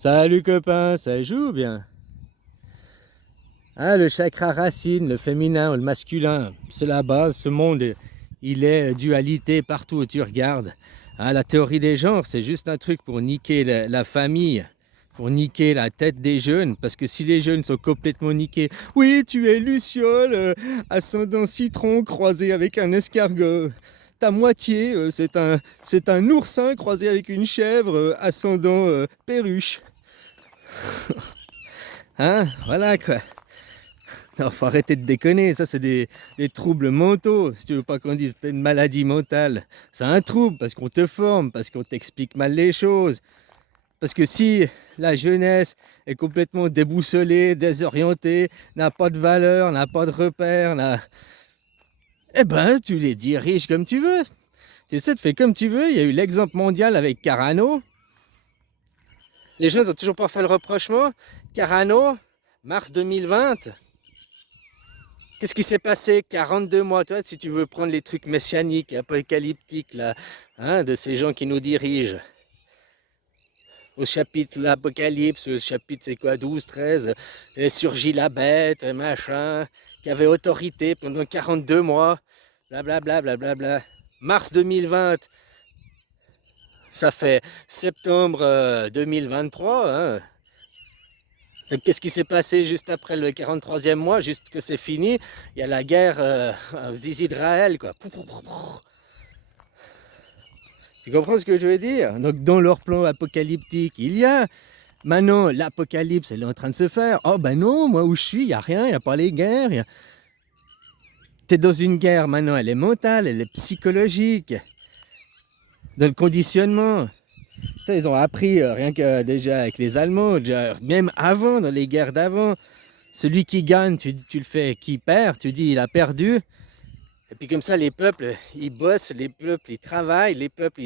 Salut copain, ça joue bien? Ah, le chakra racine, le féminin ou le masculin, c'est la base, ce monde, il est dualité partout où tu regardes. Ah, la théorie des genres, c'est juste un truc pour niquer la famille, pour niquer la tête des jeunes, parce que si les jeunes sont complètement niqués, oui, tu es luciole, ascendant citron croisé avec un escargot. Ta moitié, c'est un oursin croisé avec une chèvre, ascendant perruche. Hein? Voilà quoi. Non, faut arrêter de déconner, ça c'est des troubles mentaux. Si tu veux pas qu'on dise que t'as une maladie mentale, c'est un trouble parce qu'on te forme, parce qu'on t'explique mal les choses. Parce que si la jeunesse est complètement déboussolée, désorientée, n'a pas de valeur, n'a pas de repères, eh ben tu les diriges comme tu veux. Tu sais, tu fais comme tu veux. Il y a eu l'exemple mondial avec Carano. Les gens n'ont toujours pas fait le rapprochement. Carano, mars 2020. Qu'est-ce qui s'est passé 42 mois, toi, si tu veux prendre les trucs messianiques, apocalyptiques, là, hein, de ces gens qui nous dirigent. Au chapitre de l'Apocalypse, au chapitre, c'est quoi, 12, 13, et surgit la bête, machin, qui avait autorité pendant 42 mois, blablabla, blablabla. Mars 2020, ça fait septembre 2023, hein. Qu'est-ce qui s'est passé juste après le 43e mois, juste que c'est fini? Il y a la guerre aux Israël, quoi. Tu comprends ce que je veux dire? Donc, dans leur plan apocalyptique, il y a. Maintenant, l'apocalypse, elle est en train de se faire. Oh, ben non, moi où je suis, il n'y a rien, il n'y a pas les guerres. Tu es dans une guerre maintenant, elle est mentale, elle est psychologique. Dans le conditionnement. Ça, ils ont appris rien que déjà avec les Allemands, déjà, même avant, dans les guerres d'avant. Celui qui gagne, tu le fais qui perd, tu dis il a perdu. Et puis comme ça, les peuples, ils bossent, les peuples, ils travaillent, les peuples,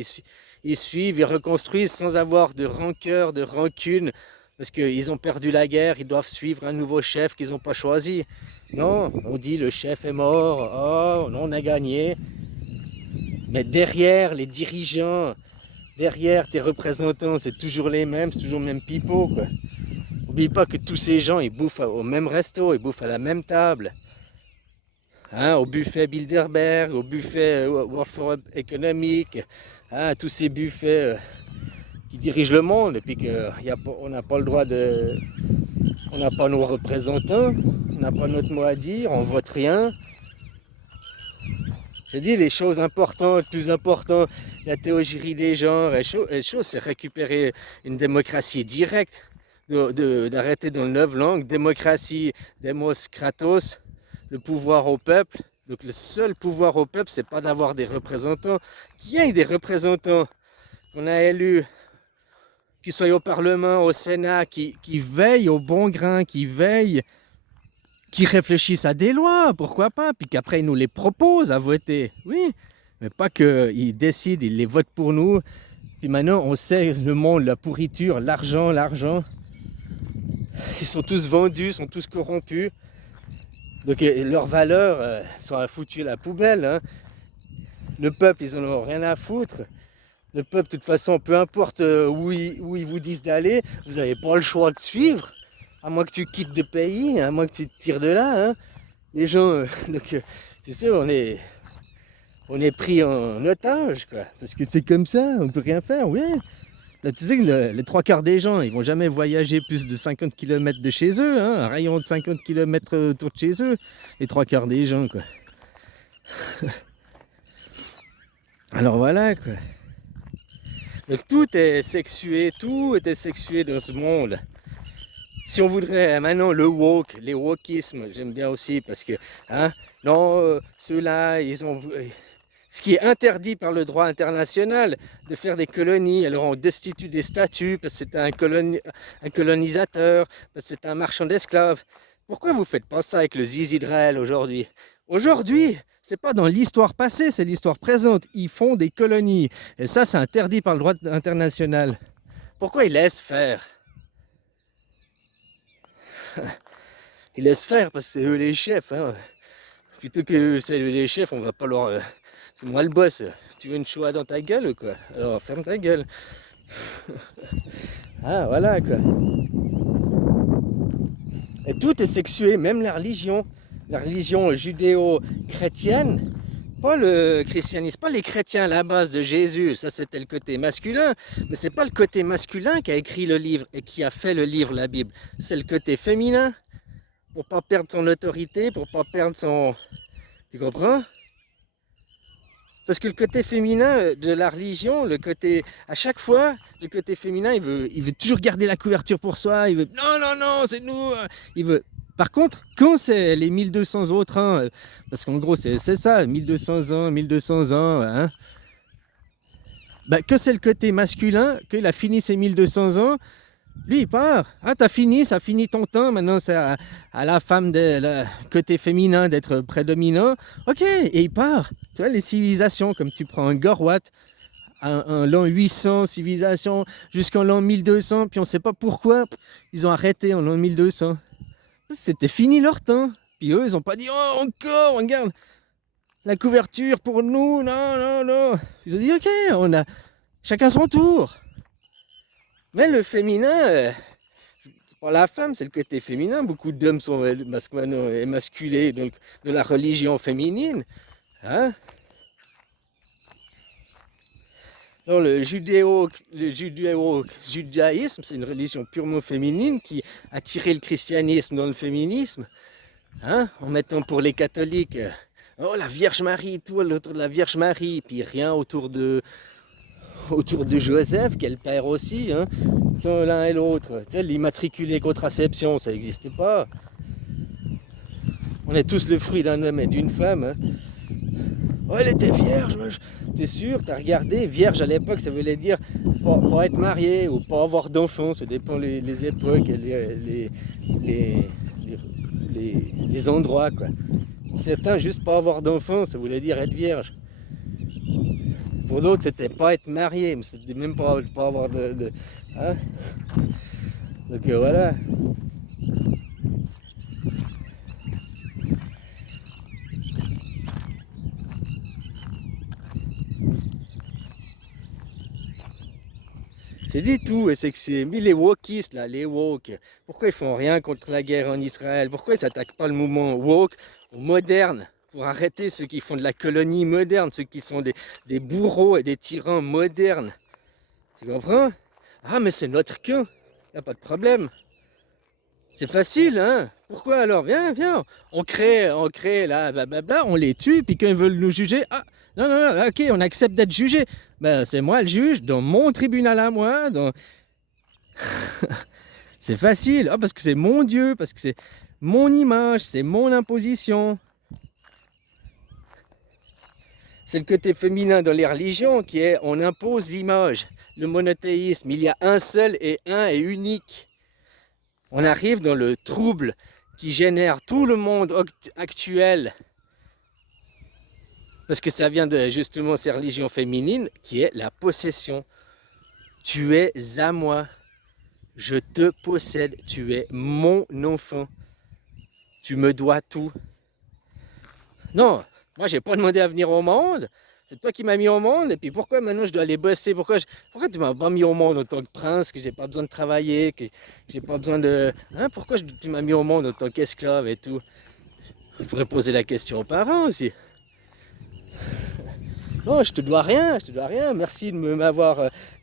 ils suivent, ils reconstruisent sans avoir de rancœur, de rancune, parce qu'ils ont perdu la guerre, ils doivent suivre un nouveau chef qu'ils n'ont pas choisi. Non, on dit le chef est mort, oh, on a gagné. Mais derrière les dirigeants, derrière tes représentants, c'est toujours les mêmes, c'est toujours le même pipeau, quoi. N'oublie pas que tous ces gens, ils bouffent au même resto, ils bouffent à la même table. Hein, au buffet Bilderberg, au buffet World Forum Economic, hein, tous ces buffets qui dirigent le monde, et puis qu'on n'a pas le droit de... On n'a pas nos représentants, on n'a pas notre mot à dire, on vote rien. Je dis les choses importantes, plus importantes, la théorie des genres, et chose, c'est récupérer une démocratie directe, d'arrêter dans 9 langues, démocratie, demos, kratos, le pouvoir au peuple. Donc le seul pouvoir au peuple, c'est pas d'avoir des représentants. Qu'il y ait des représentants qu'on a élus, qui soient au Parlement, au Sénat, qui veillent au bon grain, qui veillent, qui réfléchissent à des lois, pourquoi pas, puis qu'après ils nous les proposent à voter. Oui, mais pas qu'ils décident, ils les votent pour nous. Puis maintenant, on sait le monde, la pourriture, l'argent, l'argent. Ils sont tous vendus, sont tous corrompus. Donc leurs valeurs sont foutues à la poubelle. Hein. Le peuple, ils en ont rien à foutre. Le peuple, de toute façon, peu importe où ils vous disent d'aller, vous n'avez pas le choix de suivre. À moins que tu quittes le pays, à moins que tu te tires de là. Hein. Les gens, donc, tu sais, on est pris en otage, quoi. Parce que c'est comme ça, on peut rien faire, oui. Là, tu sais que les 3 quarts des gens, ils vont jamais voyager plus de 50 km de chez eux, hein, un rayon de 50 km autour de chez eux. Les 3 quarts des gens, quoi. Alors voilà, quoi. Donc tout est sexué dans ce monde. Si on voudrait maintenant le woke, les wokismes, j'aime bien aussi parce que, hein, non, ceux-là, ils ont... Ce qui est interdit par le droit international, de faire des colonies. Alors on destitue des statuts parce que c'est un colonisateur, parce que c'est un marchand d'esclaves. Pourquoi vous ne faites pas ça avec le Israël aujourd'hui? Aujourd'hui, c'est pas dans l'histoire passée, c'est l'histoire présente. Ils font des colonies. Et ça, c'est interdit par le droit international. Pourquoi ils laissent faire? Ils laissent faire parce que c'est eux les chefs. Hein. Plutôt que c'est eux les chefs, on va pas leur... c'est moi le boss. Tu veux une choix dans ta gueule ou quoi? Alors ferme ta gueule. Ah, voilà quoi. Et tout est sexué, même la religion judéo-chrétienne, pas le christianisme, pas les chrétiens à la base de Jésus, ça c'était le côté masculin, mais c'est pas le côté masculin qui a écrit le livre et qui a fait le livre, la Bible, c'est le côté féminin, pour pas perdre son autorité, pour pas perdre son... Tu comprends? Parce que le côté féminin de la religion, le côté, à chaque fois, le côté féminin, il veut toujours garder la couverture pour soi, il veut, non, non, non, c'est nous, il veut. Par contre, quand c'est les 1200 autres, hein, parce qu'en gros, c'est ça, 1200 ans, hein, bah, que c'est le côté masculin, qu'il a fini ses 1200 ans, lui, il part. Ah, t'as fini, ça finit ton temps. Maintenant, c'est à la femme, le côté féminin, d'être prédominant. Ok, et il part. Tu vois, les civilisations, comme tu prends un Gorwat, un l'an 800, civilisation, jusqu'en l'an 1200, puis on ne sait pas pourquoi, ils ont arrêté en l'an 1200. C'était fini leur temps. Puis eux, ils n'ont pas dit, oh, encore, regarde, la couverture pour nous, non, non, non. Ils ont dit, ok, on a chacun son tour. Mais le féminin, pour la femme, c'est le côté féminin. Beaucoup d'hommes sont émasculés donc, de la religion féminine. Hein? Alors, le judaïsme, c'est une religion purement féminine qui a tiré le christianisme dans le féminisme. Hein? En mettant pour les catholiques, oh, la Vierge Marie, tout autour de la Vierge Marie, puis rien autour de Joseph, qui est le père aussi, hein, sont l'un et l'autre. Tu sais, l'immatriculé contraception, ça n'existe pas. On est tous le fruit d'un homme et d'une femme. Hein. Oh, elle était vierge, t'es sûr, t'as regardé, vierge à l'époque, ça voulait dire pas être marié ou pas avoir d'enfants, ça dépend les époques et les endroits, quoi. Pour certains, juste pas avoir d'enfants, ça voulait dire être vierge. Pour d'autres, c'était pas être marié, mais c'était même pas avoir hein? Donc voilà. J'ai dit tout est sexué. Mais les wokistes, là, les woke, pourquoi ils font rien contre la guerre en Israël? Pourquoi ils s'attaquent pas le mouvement woke moderne? Pour arrêter ceux qui font de la colonie moderne, ceux qui sont des bourreaux et des tyrans modernes. Tu comprends? Ah, mais c'est notre camp. Y a pas de problème. C'est facile, hein? Pourquoi alors? Viens, viens. On crée là, blablabla, on les tue, puis quand ils veulent nous juger, ah, non, non, non, ok, on accepte d'être jugé. Ben, c'est moi le juge, dans mon tribunal à moi, c'est facile. Ah, parce que c'est mon Dieu, parce que c'est mon image, c'est mon imposition. C'est le côté féminin dans les religions qui est on impose l'image, le monothéisme. Il y a un seul et un et unique. On arrive dans le trouble qui génère tout le monde actuel. Parce que ça vient de justement ces religions féminines qui est la possession. Tu es à moi. Je te possède. Tu es mon enfant. Tu me dois tout. Non, moi j'ai pas demandé à venir au monde. C'est toi qui m'as mis au monde. Et puis pourquoi maintenant je dois aller bosser? Pourquoi tu m'as pas mis au monde en tant que prince, que j'ai pas besoin de travailler, que j'ai pas besoin de... Hein, pourquoi tu m'as mis au monde en tant qu'esclave et tout? Je pourrais poser la question aux parents aussi. Non, je te dois rien, je te dois rien. Merci de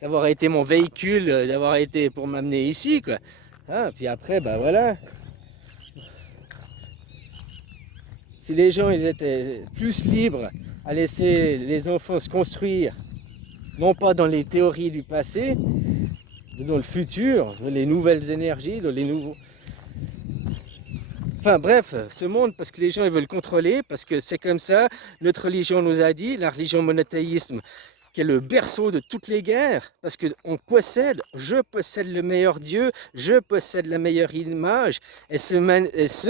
d'avoir été mon véhicule, d'avoir été pour m'amener ici, quoi. Ah, puis après, bah voilà. Si les gens ils étaient plus libres à laisser les enfants se construire, non pas dans les théories du passé, mais dans le futur, dans les nouvelles énergies, dans les nouveaux... Enfin bref, ce monde, parce que les gens ils veulent contrôler, parce que c'est comme ça, notre religion nous a dit, la religion monothéisme, qui est le berceau de toutes les guerres, parce qu'on possède, je possède le meilleur Dieu, je possède la meilleure image, et ce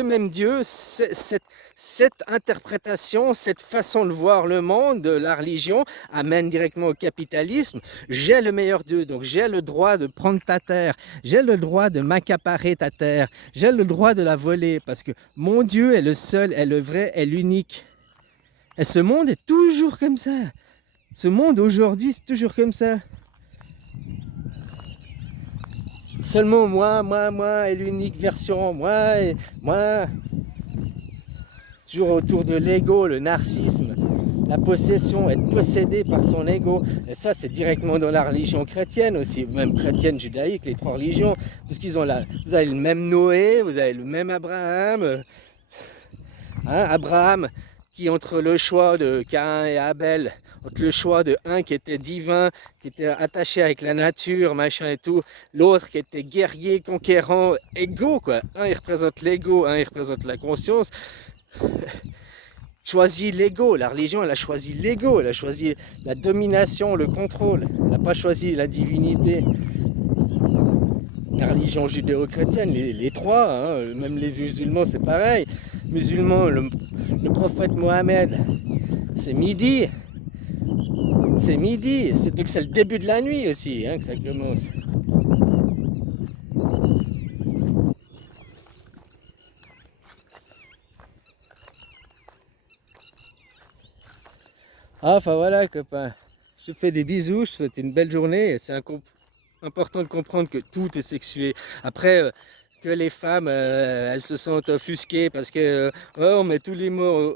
même Dieu, cette interprétation, cette façon de voir le monde de la religion amène directement au capitalisme. J'ai le meilleur Dieu, donc j'ai le droit de prendre ta terre, j'ai le droit de m'accaparer ta terre, j'ai le droit de la voler, parce que mon Dieu est le seul, est le vrai, est l'unique. Et ce monde est toujours comme ça. Ce monde aujourd'hui, c'est toujours comme ça. Seulement moi, et l'unique version, moi. Toujours autour de l'ego, le narcissisme, la possession, être possédé par son ego. Et ça, c'est directement dans la religion chrétienne aussi, même chrétienne, judaïque, les trois religions. Parce qu'ils ont vous avez le même Noé, vous avez le même Abraham. Abraham, qui entre le choix de Caïn et Abel, entre le choix de un qui était divin, qui était attaché avec la nature, machin et tout, l'autre qui était guerrier, conquérant, égo quoi. Un il représente l'ego, un il représente la conscience. Choisit l'ego, la religion elle a choisi l'ego, elle a choisi la domination, le contrôle, elle n'a pas choisi la divinité. La religion judéo-chrétienne, les trois, hein, même les musulmans c'est pareil. Musulmans, le prophète Mohammed, c'est midi. C'est midi, c'est le début de la nuit aussi que ça commence. Enfin voilà copain, je te fais des bisous, je te souhaite une belle journée. C'est important de comprendre que tout est sexué. Après, que les femmes, elles se sentent offusquées parce que on met tous les mots,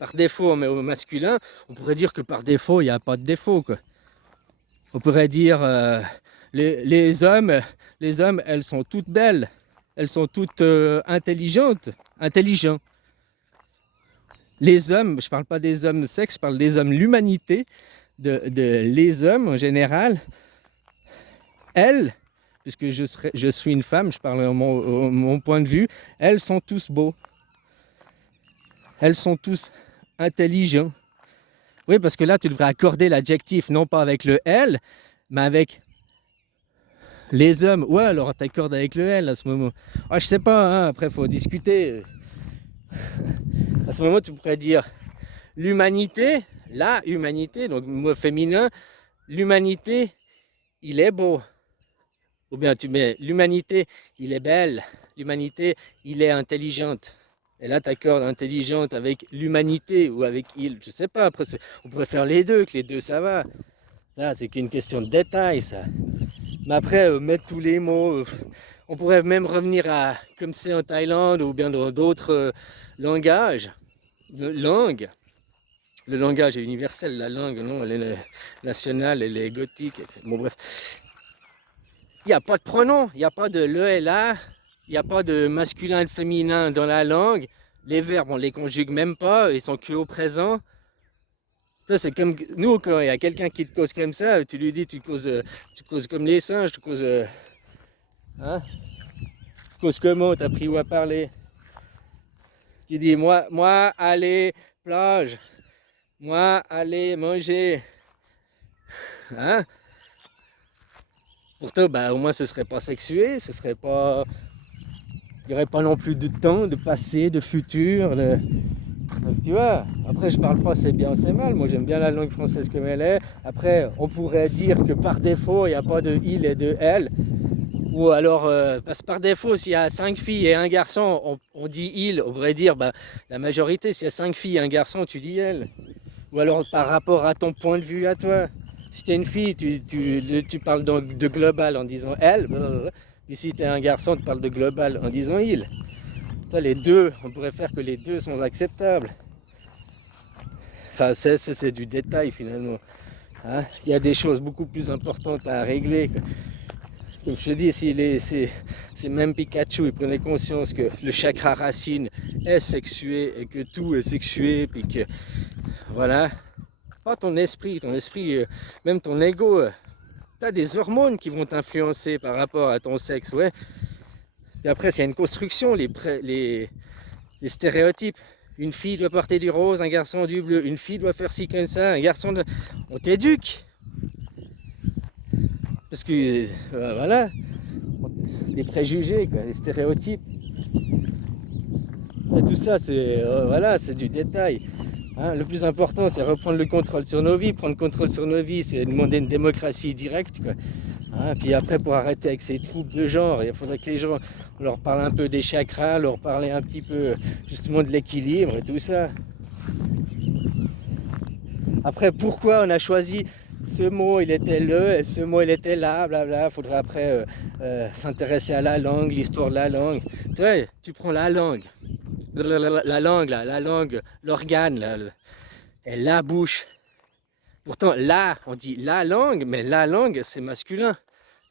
par défaut on met au masculin. On pourrait dire que par défaut, il n'y a pas de défaut quoi. On pourrait dire les hommes, elles sont toutes belles, elles sont toutes intelligents. Les hommes, je ne parle pas des hommes sexe, je parle des hommes, l'humanité, les hommes en général, elles, puisque je suis une femme, je parle de mon point de vue, elles sont tous beaux. Elles sont tous intelligents. Oui, parce que là, tu devrais accorder l'adjectif, non pas avec le L, mais avec les hommes. Ouais, alors t'accordes avec le L à ce moment. Ah, je sais pas, après, il faut discuter. À ce moment, tu pourrais dire l'humanité, la humanité, donc mot féminin, l'humanité, il est beau. Ou bien tu mets l'humanité, il est belle. L'humanité, il est intelligente. Et là, tu accordes intelligente avec l'humanité ou avec il. Je sais pas, après, on pourrait faire les deux, que les deux, ça va. Ça, c'est qu'une question de détail, ça. Mais après, mettre tous les mots, on pourrait même revenir à comme c'est en Thaïlande ou bien dans d'autres langages. Langue. Le langage est universel, la langue, non, elle est nationale, elle est gothique. Bon, bref. Il n'y a pas de pronom, il n'y a pas de le et la, il n'y a pas de masculin et de féminin dans la langue. Les verbes, on les conjugue même pas, ils sont que au présent. Ça, c'est comme nous, quand il y a quelqu'un qui te cause comme ça, tu lui dis tu causes comme les singes, tu causes. Tu causes comment, t'as appris où à parler? Tu dis moi, aller, plage. Moi, aller manger. Hein? Pourtant, bah, au moins, ce serait pas sexué, ce serait pas. Il n'y aurait pas non plus de temps, de passé, de futur. Donc, tu vois, après, je parle pas c'est bien, c'est mal. Moi, j'aime bien la langue française comme elle est. Après, on pourrait dire que par défaut, il n'y a pas de il et de elle. Ou alors, parce que par défaut, s'il y a 5 filles et un garçon, on dit il. On pourrait dire, bah, la majorité, s'il y a 5 filles et un garçon, tu dis elle. Ou alors par rapport à ton point de vue à toi. Si tu es une fille, tu parles donc de global en disant elle. Et si tu es un garçon, tu parles de global en disant il. Ça, les deux, on pourrait faire que les deux sont acceptables. Enfin, c'est du détail finalement. Hein, il y a des choses beaucoup plus importantes à régler. Comme je te dis, c'est même Pikachu, il prenait conscience que le chakra racine est sexué et que tout est sexué, puis que voilà, pas ton esprit, même ton ego, tu as des hormones qui vont t'influencer par rapport à ton sexe, ouais. Et après, s'il y a une construction, les stéréotypes. Une fille doit porter du rose, un garçon du bleu. Une fille doit faire ci comme ça, un garçon de... On t'éduque. Parce que, voilà, les préjugés, quoi, les stéréotypes. Et tout ça, c'est du détail. Hein, le plus important, c'est reprendre le contrôle sur nos vies. Prendre le contrôle sur nos vies, c'est demander une démocratie directe, quoi. Hein, puis après, pour arrêter avec ces troupes de genre, il faudrait que les gens, on leur parle un peu des chakras, leur parler un petit peu justement de l'équilibre et tout ça. Après, pourquoi on a choisi ce mot il était le, et ce mot il était là, blabla. Faudra après s'intéresser à la langue, l'histoire de la langue. Tu vois, tu prends la langue, la langue, l'organe, et la bouche. Pourtant, là, on dit la langue, mais la langue, c'est masculin.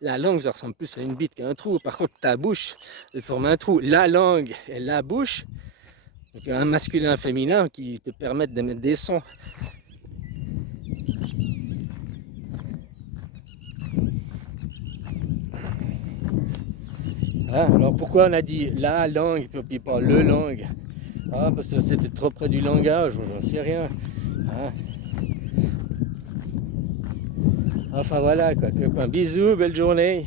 La langue, ça ressemble plus à une bite qu'à un trou. Par contre, ta bouche, elle forme un trou. La langue et la bouche, donc un masculin, un féminin qui te permettent d'émettre des sons. Hein, alors pourquoi on a dit la langue et puis pas le langue? Ah, parce que c'était trop près du langage, j'en sais rien. Hein. Enfin voilà quoi, un bisou, belle journée.